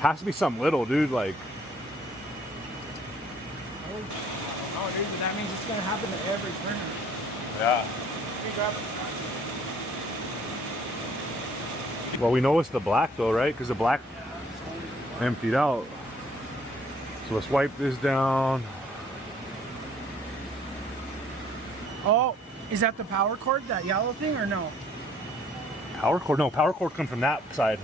Has to be something little, dude. Like. Oh, dude, but that means it's gonna happen to every printer. Yeah. Well, we know it's the black though, right? Because the black emptied out. So let's wipe this down. Oh, is that the power cord, that yellow thing, or no? Power cord? No, power cord comes from that side.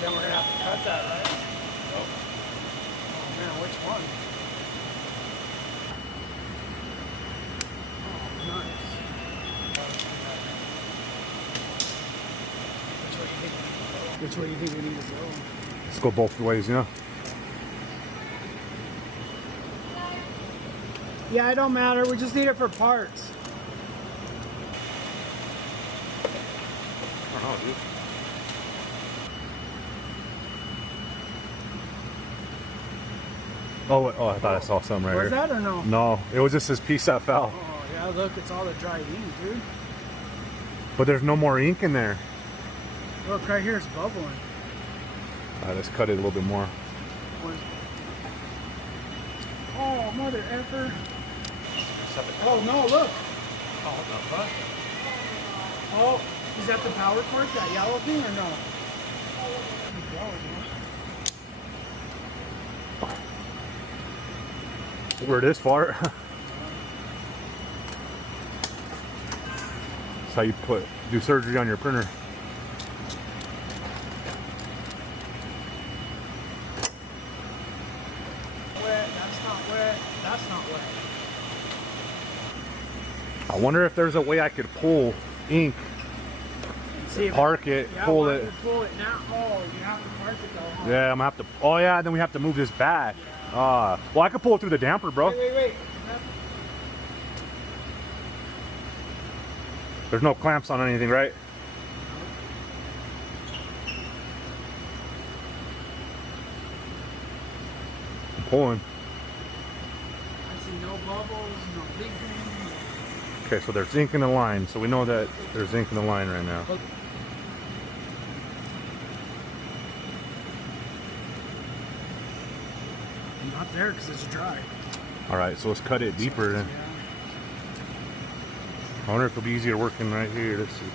Then we're gonna have to cut that, right? Nope. Oh man, which one? Oh, nice. Which way do you think we need to go? Let's go both ways, you know? Yeah, it don't matter. We just need it for parts. I don't know, dude. Oh, I thought I saw some right here. Was that or no? No, it was just this piece that fell. Oh, yeah, look, it's all the dried ink, dude. But there's no more ink in there. Look, right here, it's bubbling. All right, let's cut it a little bit more. Oh, mother effer. Oh, no, look. Oh, is that the power cord, that yellow thing, or no? We're this far. That's how you do surgery on your printer. Wet, that's not wet, that's not wet. I wonder if there's a way I could pull ink, park it, Yeah, pull why it. you pull it now? Oh, you have to park it though, huh? Yeah, I'm gonna have to. Oh yeah, then we have to move this back. Well, I could pull it through the damper, bro. Wait. There's no clamps on anything, right? I'm pulling. I see no bubbles, no leaking. Okay, so there's ink in the line, so we know that there's ink in the line right now. Not there because it's dry. All right, so let's cut it deeper then. I wonder if it'll be easier working right here. Let's see.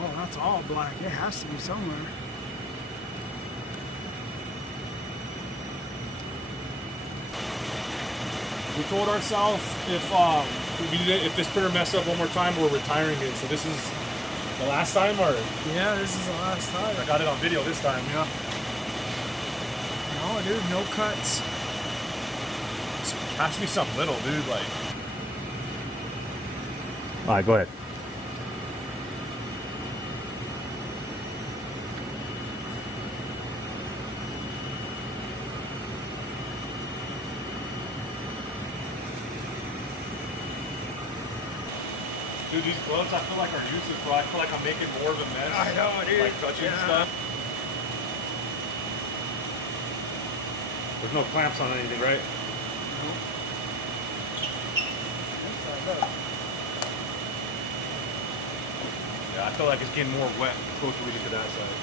Oh, that's all black. It has to be somewhere. We told ourselves if this printer messed up one more time, we're retiring it. So this is the last time, or Yeah, this is the last time. I got it on video this time, yeah. No, dude, no cuts. Has to be something little, dude. Like. All right, go ahead. Dude, these gloves I feel like are useless, bro. I feel like I'm making more of a mess. I know, dude. Like touching Yeah. stuff. There's no clamps on anything, right? Yeah, I feel like it's getting more wet closer we get to that side.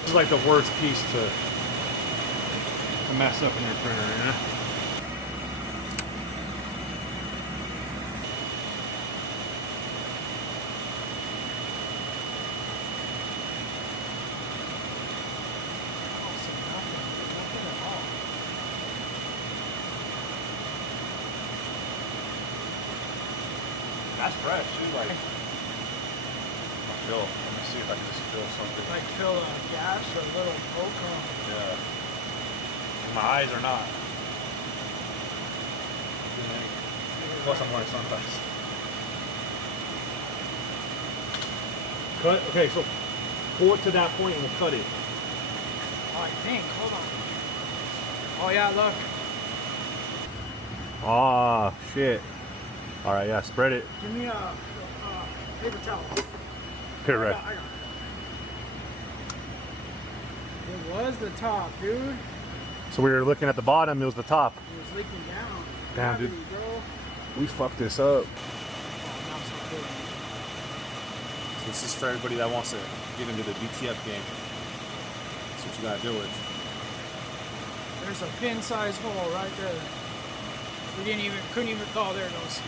This is like the worst piece to mess up in your printer, you know? That's fresh, too. Like, let me see if I can just feel something. Like fill a gash or a little poke on. Yeah. My eyes are not. Plus, I'm wearing sunglasses. Cut. Okay, so pull it to that point and we'll cut it. Oh, I think. Hold on. Oh yeah, look. Ah, shit. All right, yeah, spread it. Give me a paper towel. Here, right. I got it. was the top, dude. So we were looking at the bottom, it was the top. It was leaking down. Damn, dude. Gravity, bro. We fucked this up. Oh, now it's not good. So this is for everybody that wants to get into the DTF game. That's what you gotta deal with. There's a pin-sized hole right there. We couldn't even, oh, there it goes.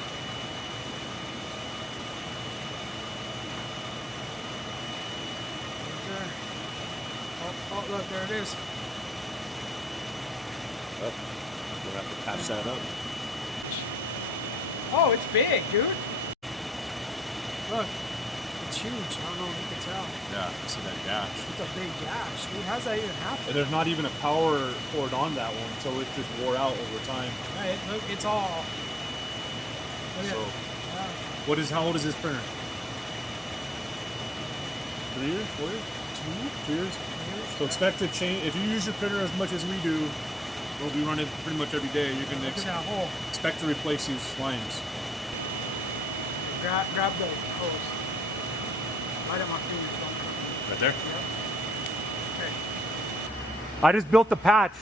Right there. Oh, look, there it is. Oh, we'll have to patch that up. Oh, it's big, dude. Look, it's huge. I don't know if you can tell. Yeah, I see that gash. It's a big gash, dude. How's that even happen? And there's not even a power cord on that one, so it just wore out over time. Right, look, it's all. Look So, yeah. how old is this printer? 3 years? 4 years? 2 years? So expect to change. If you use your printer as much as we do, we'll be running pretty much every day. You can Look at that hole. expect to replace these lines. Grab the hose. Right at my fingers. Right there? Yep. Okay. I just built the patch.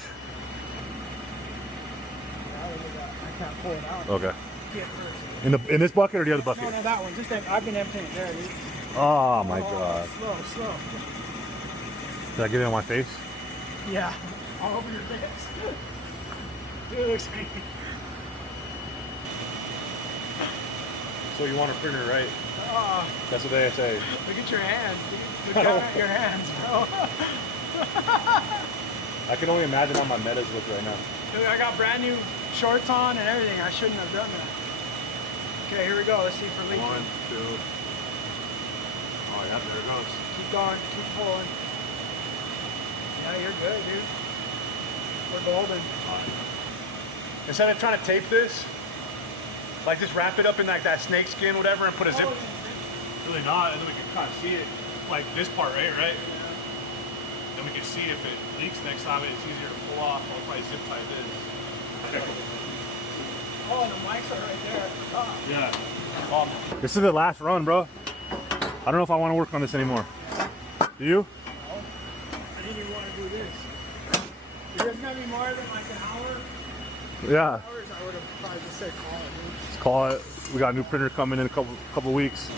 Yeah, look at that. I can't pull it out. Okay. Get first. In this bucket or the other bucket? No, that one. Just I've been emptying it there, dude. Oh my god. Slow. Did I get it on my face? Yeah. All over your face. Dude, it looks like... So you want a printer, right? That's what they say. Look at your hands, dude. Look down at your hands, bro. I can only imagine how my metas look right now. Dude, I got brand new shorts on and everything. I shouldn't have done that. Okay, here we go. Let's see for leaking. 1, 2. Oh yeah, there it goes. Keep going. Keep pulling. Yeah, you're good, dude. We're golden. Instead of trying to tape this, like just wrap it up in like that snake skin, whatever, and put a zip. Really not, and then we can kind of see it, like this part, right? Then we can see if it leaks next time. It's easier to pull off. I'll probably zip tie this. Oh, the mics are right there. Oh. Yeah. This is the last run, bro. I don't know if I want to work on this anymore. Do you? I didn't even want to do this. If it's gonna be more than like an hour, Yeah. hours, I would have probably just said call it, dude. Let's call it. We got a new printer coming in a couple weeks.